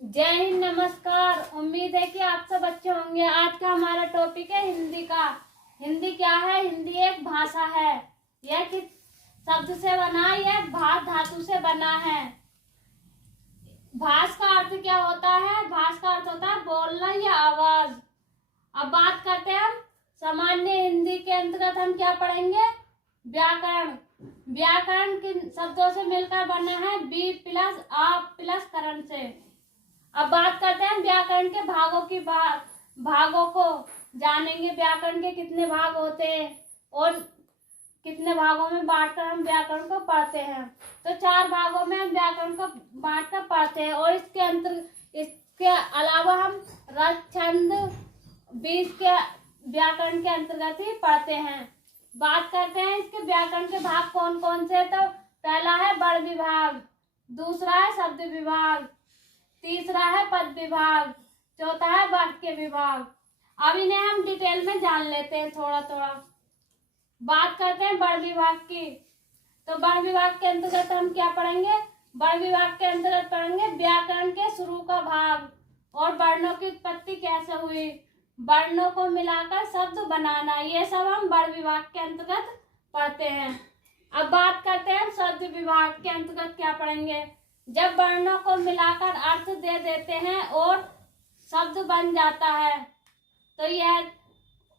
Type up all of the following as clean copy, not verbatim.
जय हिंद, नमस्कार। उम्मीद है कि आप सब अच्छे होंगे। आज का हमारा टॉपिक है हिंदी का। हिंदी क्या है? हिंदी एक भाषा है। यह किस शब्द से बना? यह भात धातु से बना है। भाष का अर्थ क्या होता है? भाष का अर्थ होता है बोलना या आवाज। अब बात करते हैं हम सामान्य हिंदी के अंतर्गत हम क्या पढ़ेंगे? व्याकरण। व्याकरण किन शब्दों से मिलकर बना है? बी प्लस आ प्लस करण से। अब बात करते हैं व्याकरण के भागों को जानेंगे। व्याकरण के कितने भाग होते हैं और कितने भागों में बांटकर हम व्याकरण को पढ़ते हैं। तो 4 भागों में हम व्याकरण को बांटकर पढ़ते हैं और इसके अलावा हम रस, छंद, बीज के व्याकरण के अंतर्गत ही पढ़ते हैं। बात करते हैं इसके व्याकरण के भाग कौन कौन से। तो पहला है वर्ण विभाग, दूसरा है शब्द विभाग, तीसरा है पद विभाग, चौथा है वाक्य विभाग। अब इन्हें हम डिटेल में जान लेते हैं थोड़ा थोड़ा। बात करते हैं वर्ण विभाग की। तो वर्ण विभाग के अंतर्गत हम क्या पढ़ेंगे? वर्ण विभाग के अंतर्गत पढ़ेंगे व्याकरण के शुरू का भाग और वर्णों की उत्पत्ति कैसे हुई, वर्णों को मिलाकर शब्द बनाना, ये सब हम वर्ण विभाग के अंतर्गत पढ़ते हैं। अब बात करते हैं हम शब्द विभाग के अंतर्गत क्या पढ़ेंगे। जब वर्णों को मिलाकर अर्थ दे देते हैं और शब्द बन जाता है तो यह,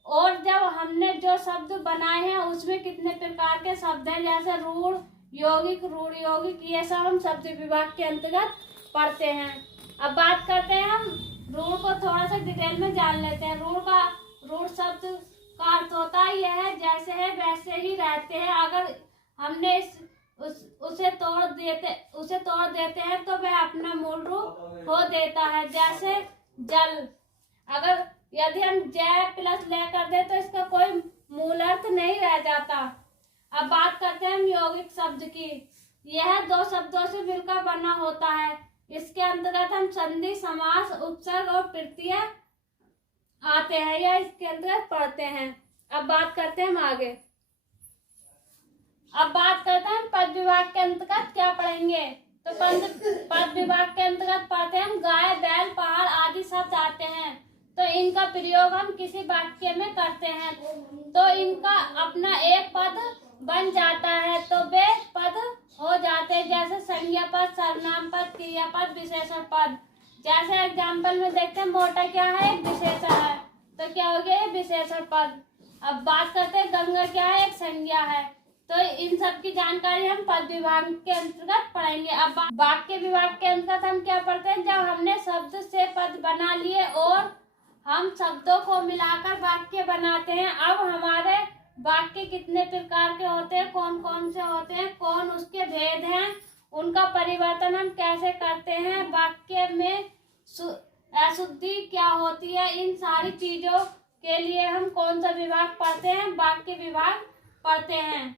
और जब हमने जो शब्द बनाए हैं उसमें कितने प्रकार के शब्द हैं, जैसे रूढ़, यौगिक, रूढ़ यौगिक, ये सब हम शब्द विभाग के अंतर्गत पढ़ते हैं। अब बात करते हैं हम रूढ़ को थोड़ा सा डिटेल में जान लेते हैं। रूढ़ शब्द का अर्थ होता है यह जैसे है वैसे ही रहते हैं। अगर हमने उसे तोड़ देते हैं तो वह अपना मूल रूप खो देता है, जैसे जल। अगर यदि हम जय प्लस ले कर दे तो इसका कोई मूल अर्थ नहीं रह जाता। अब बात करते हैं हम यौगिक शब्द की। यह 2 शब्दों से मिलकर बना होता है। इसके अंतर्गत हम संधि, समास, उपसर्ग और प्रत्यय आते हैं या इसके अंतर्गत पढ़ते हैं। अब बात करते हैं हम आगे। अब बात करते हैं पद विभाग के अंतर्गत क्या पढ़ेंगे। तो पद विभाग के अंतर्गत पढ़ते हैं गाय, बैल, पहाड़ आदि शब्द आते हैं। तो इनका प्रयोग हम किसी वाक्य में करते हैं तो इनका अपना एक पद बन जाता है, तो वे पद हो जाते हैं, जैसे संज्ञा पद, सर्वनाम पद, क्रियापद, विशेषण पद। जैसे एग्जाम्पल में देखते हैं मोटा क्या है? एक विशेषण है, तो क्या हो गया? विशेषण पद। अब बात करते हैं गंगा क्या है? एक संज्ञा है। तो इन सब की जानकारी हम पद विभाग के अंतर्गत पढ़ेंगे। अब वाक्य विभाग के अंतर्गत हम क्या पढ़ते हैं? जब हमने शब्द से पद बना लिए और हम शब्दों को मिलाकर वाक्य बनाते हैं। अब हमारे वाक्य कितने प्रकार के होते हैं, कौन कौन से होते हैं, कौन उसके भेद हैं, उनका परिवर्तन हम कैसे करते हैं, वाक्य में अशुद्धि क्या होती है, इन सारी चीजों के लिए हम कौन सा विभाग पढ़ते हैं? वाक्य विभाग पढ़ते हैं।